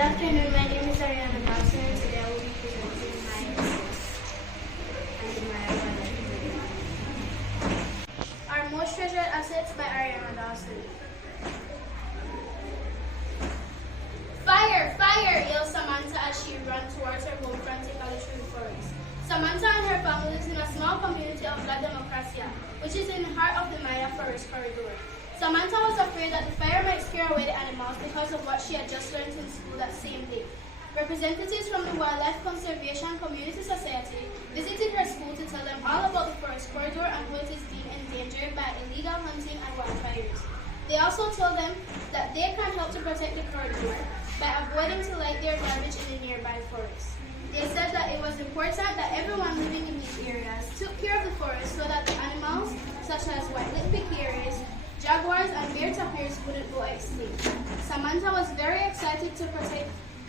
Good afternoon, my name is Arihanna Dawson, and today I will be presenting my thesis and my wildlife. Our Most Treasured Assets by Arihanna Dawson. Fire! Fire! Yells Samantha as she ran towards her home fronting Hattieville forest. Samantha and her family live in a small community of La Democracia, which is in the heart of the Maya Forest Corridor. Samantha was afraid that the fire might scare away the animals because of what she had just learned in school that same day. Representatives from the Wildlife Conservation Community Society visited her school to tell them all about the forest corridor and how it is deemed endangered by illegal hunting and wildfires. They also told them that they can help to protect the corridor by avoiding to light their garbage in the nearby forest. They said that it was important that everyone living in these areas took care of the forest so that the animals, such as white-lipped pecaries, jaguars, and bear tapirs wouldn't go extinct. Samantha was very excited to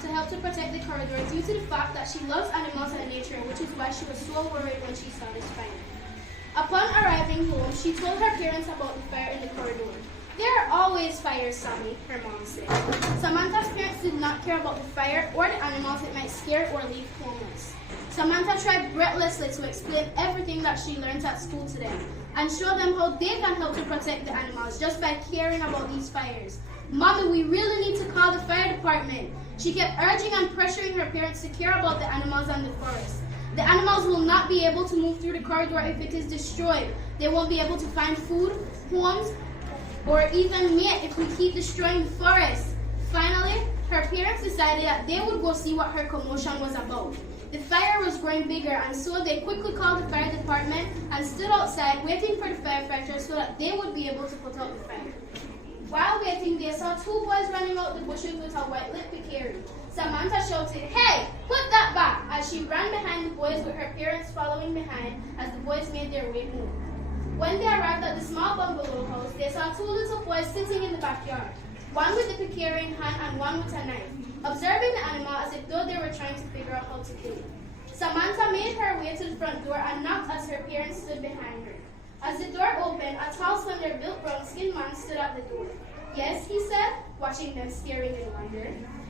help to protect the corridor due to the fact that she loves animals and nature, which is why she was so worried when she saw this fire. Upon arriving home, she told her parents about the fire in the corridor. "There are always fires, Sammy," her mom said. Samantha's parents did not care about the fire or the animals it might scare or leave homeless. Samantha tried breathlessly to explain everything that she learned at school to them and show them how they can help to protect the animals just by caring about these fires. "Mommy, we really need to call the fire department." She kept urging and pressuring her parents to care about the animals and the forest. The animals will not be able to move through the corridor if it is destroyed. They won't be able to find food, homes, or even mate if we keep destroying the forest. Finally, her parents decided that they would go see what her commotion was about. The fire was growing bigger, and so they quickly called the fire department and stood outside waiting for the firefighters so that they would be able to put out the fire. While waiting, they saw two boys running out the bushes with a white-lipped peccary. Samantha shouted, "Hey, put that back!" as she ran behind the boys with her parents following behind as the boys made their way home. When they arrived at the small bungalow house, they saw two little boys sitting in the backyard, one with the peccary in hand and one with a knife, observing the animal as if though they were trying to figure out how to kill it. Samantha made her way to the front door and knocked as her parents stood behind her. As the door opened, a tall, slender-built, brown-skinned man stood at the door. "Yes," he said, watching them staring in wonder.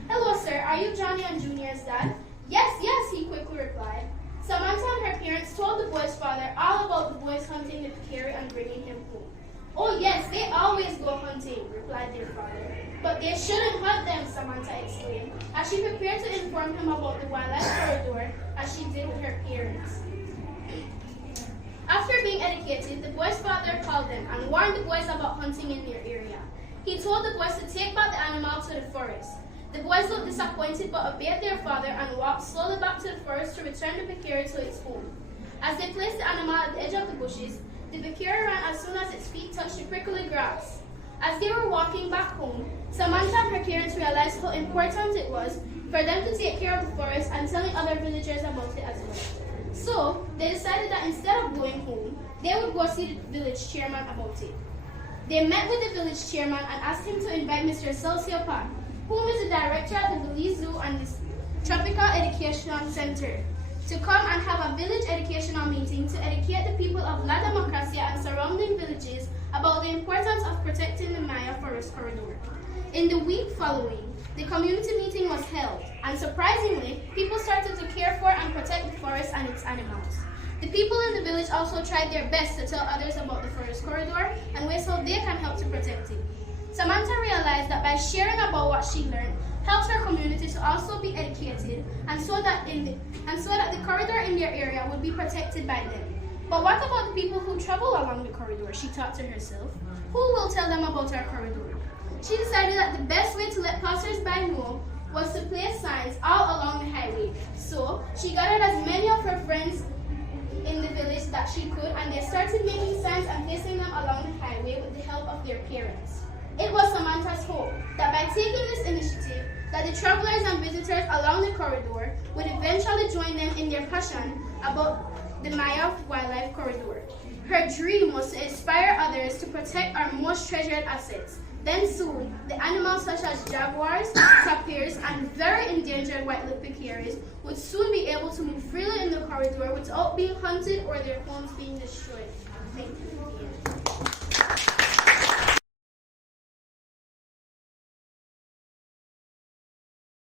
"Hello, sir. Are you Johnny and Junior's dad?" Yes, he quickly replied. Samantha and her parents told the boy's father all about the boys hunting the peccary and bringing him home. "Oh, yes, they always go hunting," replied their father. "But they shouldn't hunt them," Samantha exclaimed, as she prepared to inform him about the wildlife corridor as she did with her parents. After being educated, the boys' father called them and warned the boys about hunting in their area. He told the boys to take back the animal to the forest. The boys looked disappointed but obeyed their father and walked slowly back to the forest to return the peccary to its home. As they placed the animal at the edge of the bushes, the peccary ran as soon as its feet touched the prickly grass. As they were walking back home, Samantha and her parents realized how important it was for them to take care of the forest and telling other villagers about it as well. So, they decided that instead of going home, they would go see the village chairman about it. They met with the village chairman and asked him to invite Mr. Sociopath, whom is the director at the Belize Zoo and the Tropical Education Center, to come and have a village educational meeting to educate the people of La Democracia and surrounding villages about the importance of protecting the Maya Forest Corridor. In the week following, the community meeting was held, and surprisingly, people started to care for and protect the forest and its animals. The people in the village also tried their best to tell others about the forest corridor and ways how they can help to protect it. Samantha realized that by sharing about what she learned, helped her community to also be educated, and so that the corridor in their area would be protected by them. But what about the people who travel along the corridor, she thought to herself. Who will tell them about our corridor? She decided that the best way to let passers-by know was to place signs all along the highway. So, she gathered as many of her friends in the village that she could, and they started making signs and placing them along the highway with the help of their parents. It was Samantha's hope that by taking this initiative, that the travelers and visitors along the corridor would eventually join them in their passion about the Maya Wildlife Corridor. Her dream was to inspire others to protect our most treasured assets. Then soon, the animals such as jaguars, tapirs, and very endangered white-lipped pecaries would soon be able to move freely in the corridor without being hunted or their homes being destroyed. Thank you.